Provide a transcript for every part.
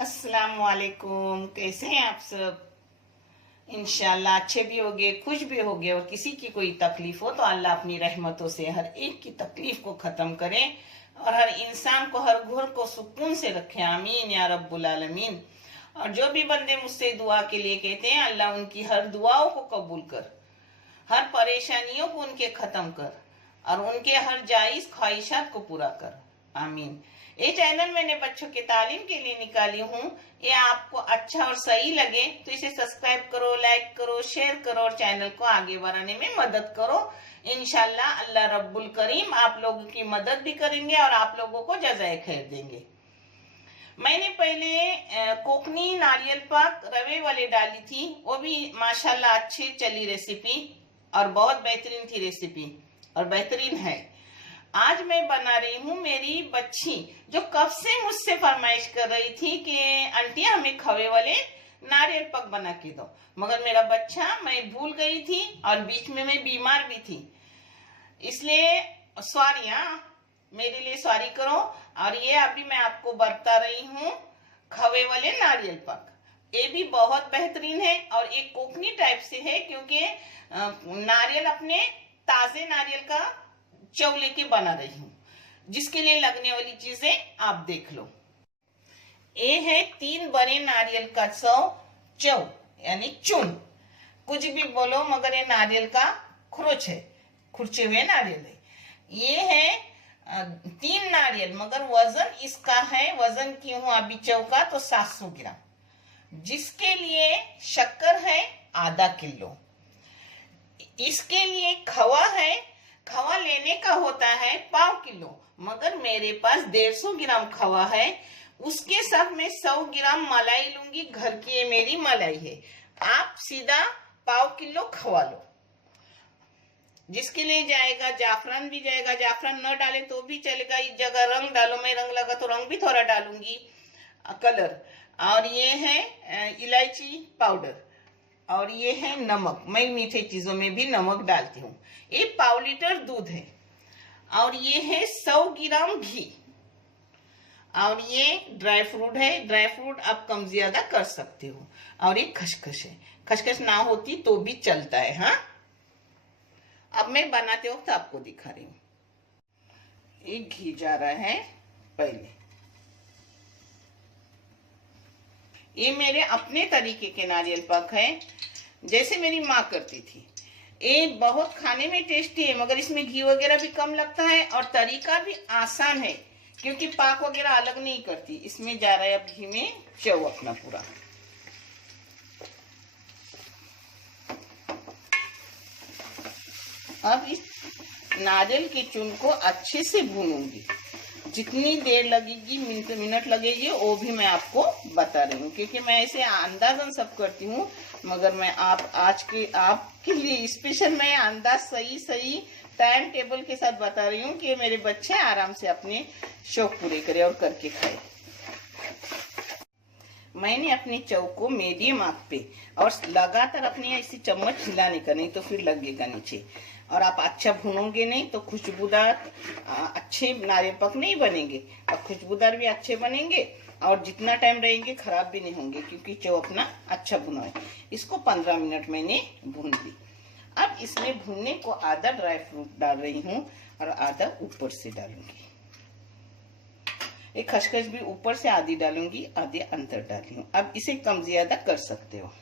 अस्सलाम वालेकुम। कैसे हैं आप सब? इंशाल्लाह अच्छे भी होंगे, खुश भी होंगे। और किसी की कोई तकलीफ हो तो अल्लाह अपनी रहमतों से हर एक की तकलीफ को खत्म करे और हर इंसान को, हर घर को सुकून से रखे। आमीन या रब्बुल आलमीन। और जो भी बंदे मुझसे दुआ के लिए कहते हैं, अल्लाह उनकी हर दुआओं को कबूल कर, हर परेशानियों को उनके खत्म कर और उनके हर जायज ख्वाहिशात को पूरा कर। आमीन। ये चैनल मैंने बच्चों के तालीम के लिए निकाली हूँ। ये आपको अच्छा और सही लगे तो इसे सब्सक्राइब करो, लाइक करो, शेयर करो और चैनल को आगे बढ़ाने में मदद करो। इंशाल्लाह अल्लाह रब्बुल करीम आप लोगों की मदद भी करेंगे और आप लोगों को जज़ाए खैर देंगे। मैंने पहले कोकनी नारियल पाक रवे वाले डाली थी, वो भी माशाल्लाह अच्छी चली रेसिपी और बहुत बेहतरीन थी रेसिपी और बेहतरीन है। आज मैं बना रही हूँ मेरी बच्ची जो कब से मुझसे फरमाइश कर रही थी कि आंटी हमें खवे वाले नारियल पाक बना के दो, मगर मेरा बच्चा मैं भूल गई थी और बीच में मैं बीमार भी थी, इसलिए सॉरी, मेरे लिए सॉरी करो। और ये अभी मैं आपको बता रही हूँ खवे वाले नारियल पाक। ये भी बहुत बेहतरीन है और एक कोकनी टाइप से है, क्योंकि नारियल अपने ताजे नारियल का चौ लेके बना रही हूँ। जिसके लिए लगने वाली चीजें आप देख लो। ये है 3 बड़े नारियल का चौ यानी चून, कुछ भी बोलो, मगर ये नारियल का खुरच है, खुरचे हुए नारियल है। ये है 3 नारियल, मगर वजन इसका है, वजन की हूँ अभी चौ का तो 700 ग्राम, जिसके लिए शक्कर है आधा किलो। इसके लिए खवा है, खवा लेने का होता है 1/4 किलो, मगर मेरे पास 150 ग्राम खवा है। उसके साथ मैं 100 ग्राम मलाई लूंगी, घर की ये मेरी मलाई है। आप सीधा 1/4 किलो खवा लो। जिसके लिए जाएगा जाफरान भी जाएगा, जाफरान न डाले तो भी चलेगा, इस जगह रंग डालो, मैं रंग लगा तो रंग भी थोड़ा डालूंगी, कलर। और ये है इलायची पाउडर और ये है नमक। मैं मीठे चीजों में भी नमक डालती हूँ। ये 1/4 लीटर दूध है और ये है 100 ग्राम घी और ये ड्राई फ्रूट है। ड्राई फ्रूट आप कम ज्यादा कर सकते हो। और ये खसखस है, खसखस ना होती तो भी चलता है। हाँ, अब मैं बनाते वक्त आपको दिखा रही हूँ। ये घी जा रहा है पहले। ये मेरे अपने तरीके के नारियल पाक है, जैसे मेरी माँ करती थी। ये बहुत खाने में टेस्टी है, मगर इसमें घी वगैरह भी कम लगता है और तरीका भी आसान है, क्योंकि पाक वगैरह अलग नहीं करती। इसमें जा रहा है अब घी में चौ अपना पूरा। अब इस नारियल के चून को अच्छे से भूनूंगी। जितनी देर लगेगी, मिनट लगेगी, वो भी मैं आपको बता रही हूँ, क्योंकि मैं ऐसे अंदाजन सब करती हूँ, मगर मैं आपके लिए स्पेशल मैं अंदाज सही टाइम टेबल के साथ बता रही हूँ कि मेरे बच्चे आराम से अपने शौक पूरे करें और करके खाए। मैंने अपने चौ को मीडियम आंच पे और लगातार अपने ऐसी चम्मच हिलाने का, नहीं तो फिर लगेगा नीचे। और आप अच्छा भूनोगे नहीं तो खुशबूदार अच्छे नारियल पाक नहीं बनेंगे, और खुशबूदार भी अच्छे बनेंगे और जितना टाइम रहेंगे खराब भी नहीं होंगे, क्योंकि चौ अपना अच्छा भुना है। इसको 15 मिनट मैंने भून ली। अब इसमें भूनने को आधा ड्राई फ्रूट डाल रही हूँ और आधा ऊपर से डालूंगी। एक खसखस भी ऊपर से आधी डालूंगी, आधे अंदर डाली हूँ। अब इसे कम ज्यादा कर सकते हो।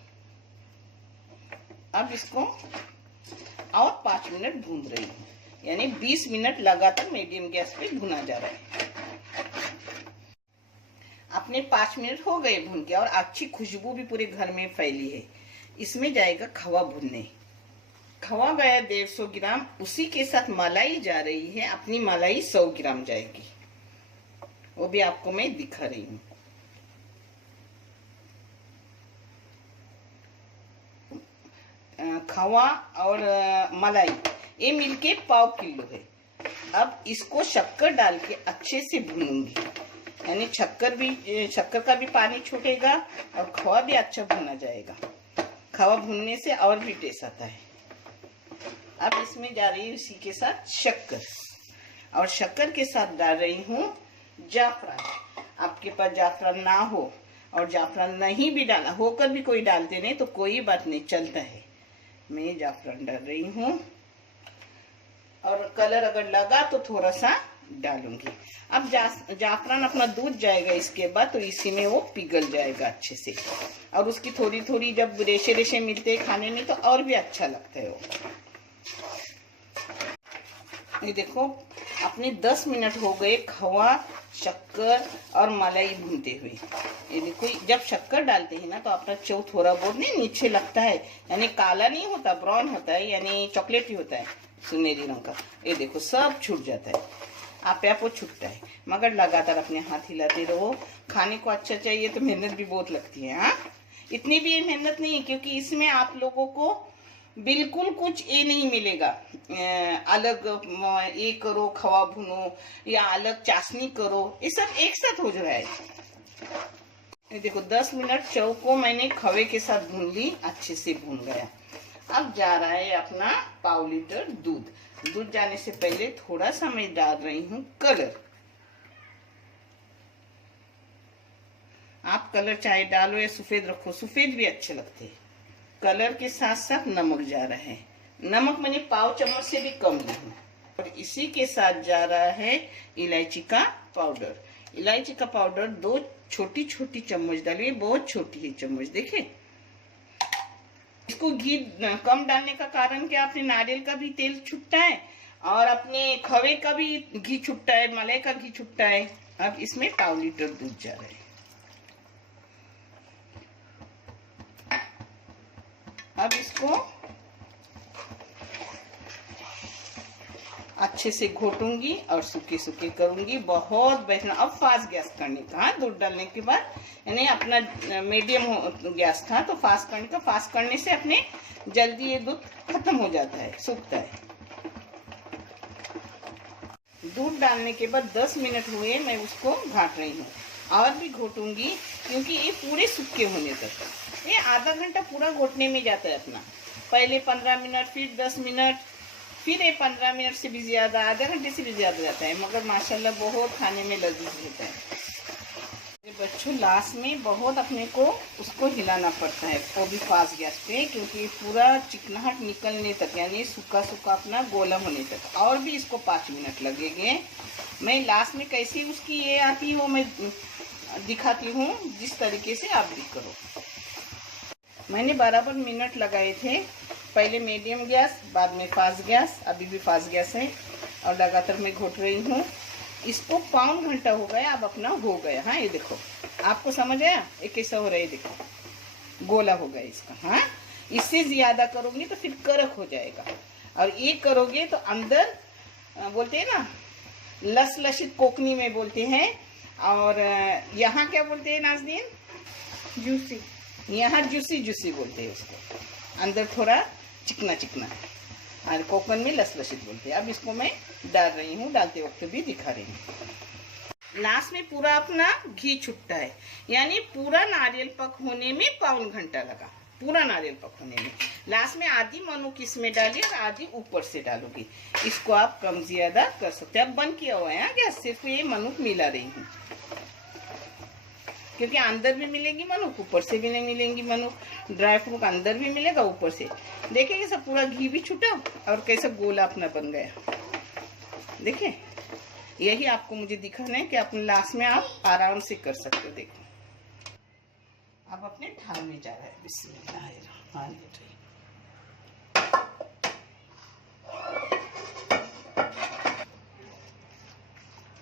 अब इसको और 5 मिनट भून रही हूँ, यानी 20 मिनट लगातार मीडियम गैस पे भुना जा रहा है। अपने 5 मिनट हो गए भून के और अच्छी खुशबू भी पूरे घर में फैली है। इसमें जाएगा खवा भुनने। खवा गया 150 ग्राम, उसी के साथ मलाई जा रही है। अपनी मलाई 100 ग्राम जाएगी, वो भी आपको मैं दिखा रही हूँ। खवा और मलाई ये मिलके 1/4 किलो है। अब इसको शक्कर डाल के अच्छे से भूनूंगी, यानी शक्कर का भी पानी छूटेगा और खवा भी अच्छा भुना जाएगा। खवा भूनने से और भी टेस्ट आता है। अब इसमें जा रही है इसी के साथ शक्कर, और शक्कर के साथ डाल रही हूँ जाफरान। आपके पास जाफरान ना हो और जाफरान नहीं भी डाला होकर भी कोई डालते नहीं तो कोई बात नहीं, चलता है। मैं जाफरान डाल रही हूँ और कलर अगर लगा तो थोड़ा सा डालूंगी। अब जाफरान अपना दूध जाएगा इसके बाद, तो इसी में वो पिघल जाएगा अच्छे से, और उसकी थोड़ी थोड़ी जब रेशे रेशे मिलते हैं खाने में तो और भी अच्छा लगता है वो। ये देखो अपने 10 मिनट हो गए खवा, शक्कर और मलाई भूनते हुए। ये देखो जब शक्कर डालते हैं ना तो अपना चौ थोड़ा बहुत नहीं नीचे लगता है, यानी काला नहीं होता, ब्राउन होता है, यानी चॉकलेटी होता है, सुनहरी रंग का। ये देखो सब छूट जाता है, आप वो छूटता है, मगर लगातार अपने हाथ हिलाते रहो। खाने को अच्छा चाहिए तो मेहनत भी बहुत लगती है। हाँ, इतनी भी मेहनत नहीं है, क्योंकि इसमें आप लोगों को बिल्कुल कुछ ये नहीं मिलेगा अलग ये करो खवा भुनो या अलग चाशनी करो, ये सब एक साथ हो रहा है। ये देखो 10 मिनट चौ को मैंने खवे के साथ भून ली, अच्छे से भून गया। अब जा रहा है अपना पाव लीटर दूध। दूध जाने से पहले थोड़ा सा मैं डाल रही हूँ कलर। आप कलर चाहे डालो या सफेद रखो, सफेद भी अच्छे लगते हैं। कलर के साथ साथ नमक जा रहा है, नमक मैंने पाव चम्मच से भी कम ली हूँ। और इसी के साथ जा रहा है इलायची का पाउडर। इलायची का पाउडर 2 छोटी छोटी चम्मच डालिए, बहुत छोटी है चम्मच, देखे। इसको घी कम डालने का कारण क्या, अपने नारियल का भी तेल छुटता है और अपने खवे का भी घी छुटता है, मलाई का घी छुटता है। अब इसमें पाव लीटर दूध जा रहा है। अब इसको अच्छे से घोटूंगी और सूखे सूखे करूंगी, बहुत बैठना। अब फास्ट गैस करने का, दूध डालने के बाद, यानी अपना मीडियम गैस था तो फास्ट करने का। फास्ट करने से अपने जल्दी ये दूध खत्म हो जाता है, सूखता है। दूध डालने के बाद 10 मिनट हुए, मैं उसको घाट रही हूँ और भी घोटूंगी, क्योंकि ये पूरे सूखे होने तक। ये आधा घंटा पूरा घोटने में जाता है अपना, पहले 15 मिनट, फिर 10 मिनट, फिर ये 15 मिनट से भी ज्यादा, आधे घंटे से भी ज्यादा जाता है, मगर माशाल्लाह बहुत खाने में लजीज होता है। बच्चों लास्ट में बहुत अपने को उसको हिलाना पड़ता है, वो भी फास्ट गैस पे, क्योंकि पूरा चिकनाहट निकलने तक, यानी सूखा सूखा अपना गोला होने तक। और भी इसको 5 मिनट लगेंगे। मैं लास्ट में कैसी उसकी ये आती हो मैं दिखाती हूँ, जिस तरीके से आप भी करो। मैंने बराबर मिनट लगाए थे, पहले मीडियम गैस, बाद में फास्ट गैस, अभी भी फास्ट गैस है और लगातार मैं घोट रही हूँ। इसको पौन घंटा हो गया, अब अपना हो गया। हाँ, ये देखो आपको समझ आया ये कैसा हो रहा है, देखो गोला हो गया इसका। हाँ, इससे ज्यादा करोगे तो फिर करक हो जाएगा, और ये करोगे तो अंदर बोलते हैं ना लसलसित, कोकनी में बोलते हैं, और यहाँ क्या बोलते हैं नाज़नीन, जूसी, यहाँ जूसी जूसी बोलते हैं उसको, अंदर थोड़ा चिकना चिकना, और कोकन में लसलसित बोलते हैं। अब इसको मैं डाल रही हूँ, डालते वक्त भी दिखा रही हूँ। लास्ट में पूरा अपना घी छुटता है, यानी पूरा नारियल पक होने में पौन घंटा लगा, पूरा नारियल पक होने में। लास्ट में आधी मनुक इसमें डाली और आधी ऊपर से डालूंगी। इसको आप कम ज्यादा कर सकते हैं। अब बंद किया हुआ है गैस, सिर्फ ये मनुक मिला रही हूँ, क्योंकि अंदर भी मिलेगी मनुक, ऊपर से भी नहीं मिलेंगी मनुक। ड्राई फ्रूट अंदर भी मिलेगा, ऊपर से देखिए कैसा पूरा घी भी छूटा और कैसा गोला अपना बन गया। देखिए यही आपको मुझे दिखाना है कि अपने लास्ट में आप आराम से कर सकते हो। देखो अब अपने थाल में जा रहा है। बिस्मिल्लाहिर्रहमानिर्रहीम।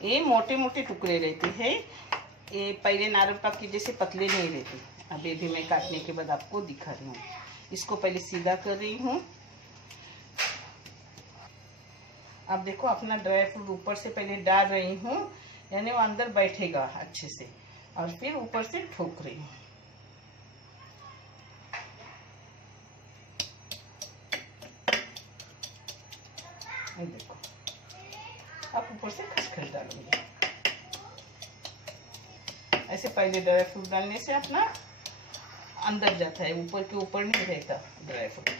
ये मोटे मोटे टुकड़े रहते हैं, ये पहले नारियल पाक की जैसे पतले नहीं रहते। अभी भी मैं काटने के बाद आपको दिखा रही हूँ। इसको पहले सीधा कर रही हूँ। अब देखो अपना ड्राई फ्रूट ऊपर से पहले डाल रही हूँ, यानी वो अंदर बैठेगा अच्छे से, और फिर ऊपर से ठोक रही हूँ। देखो अब ऊपर से खसखस डालूंगी। ऐसे पहले ड्राई फ्रूट डालने से अपना अंदर जाता है, ऊपर के ऊपर नहीं रहता ड्राई फ्रूट।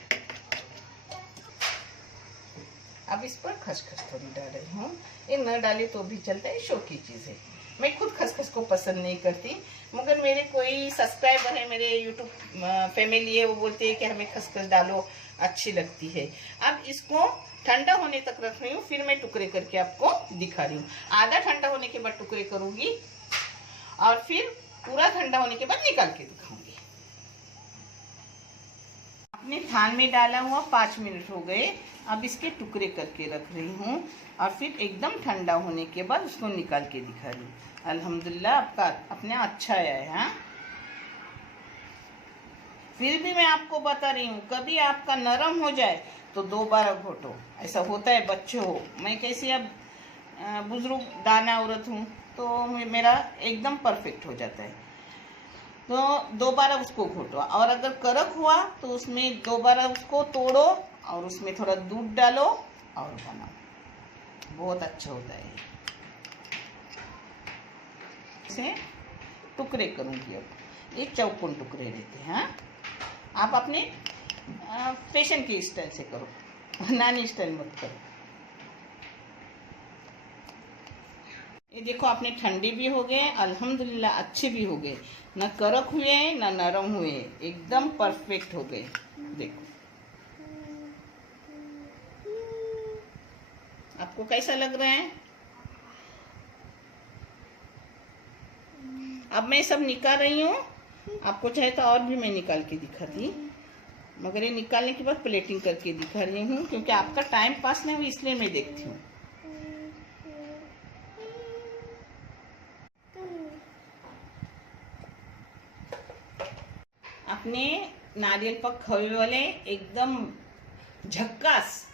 अब इस पर खसखस थोड़ी डाल रही हूँ, ये न डाले तो भी चलता है, शो की चीज है। मैं खुद खसखस को पसंद नहीं करती, मगर मेरे कोई सब्सक्राइबर है, मेरे यूट्यूब फैमिली है, वो बोलते हैं कि हमें खसखस डालो, अच्छी लगती है। अब इसको ठंडा होने तक रख रही हूँ, फिर मैं टुकड़े करके आपको दिखा रही हूँ। आधा ठंडा होने के बाद टुकड़े करूंगी और फिर पूरा ठंडा होने के बाद निकाल के दिखाऊंगी। अपने थाल में डाला हुआ 5 मिनट हो गए। अब इसके टुकड़े करके रख रही हूँ और फिर एकदम ठंडा होने के बाद उसको निकाल के दिखा रही हूँ। अल्हम्दुलिल्लाह आपका अपने अच्छा आया है। हाँ, फिर भी मैं आपको बता रही हूँ, कभी आपका नरम हो जाए तो दोबारा घोटो। ऐसा होता है, बच्चे हो, मैं कैसी अब बुजुर्ग दाना औरत हूँ, तो मेरा एकदम परफेक्ट हो जाता है। तो दोबारा उसको घोटो, और अगर कड़क हुआ तो उसमें दोबारा उसको तोड़ो और उसमें थोड़ा दूध डालो और बनाओ, बहुत अच्छा होता है। इसे टुकड़े करूँगी। अब एक चौकोन टुकड़े रहते हैं। हाँ, आप अपने फैशन के स्टाइल से करो, नानी स्टाइल मत करो। ये देखो, आपने ठंडे भी हो गए, अल्हम्दुलिल्लाह अच्छे भी हो गए, न कड़क हुए न नरम हुए, एकदम परफेक्ट हो गए। देखो आपको कैसा लग रहा है? अब मैं सब निकाल रही हूँ, आपको चाहे तो और भी मैं निकाल के दिखाती, मगर ये निकालने के बाद प्लेटिंग करके दिखा रही हूँ, क्योंकि आपका टाइम पास नहीं हो इसलिए मैं देखती हूँ। अपने नारियल पक खवे वाले एकदम झक्कास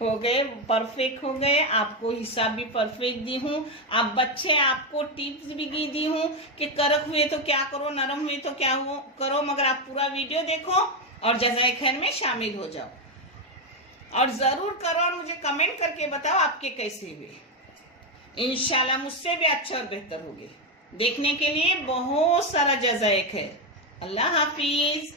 हो गए, परफेक्ट हो गए। आपको हिसाब भी परफेक्ट दी हूँ। आप बच्चे, आपको टिप्स भी दी हूँ कि कड़क हुए तो क्या करो, नरम हुए तो क्या करो, मगर आप पूरा वीडियो देखो और जज़ाए खैर में शामिल हो जाओ, और जरूर करो और मुझे कमेंट करके बताओ आपके कैसे हुए। इंशाल्लाह मुझसे भी अच्छा और बेहतर होंगे। देखने के लिए बहुत सारा जज़ाए खैर। अल्लाह हाफिज।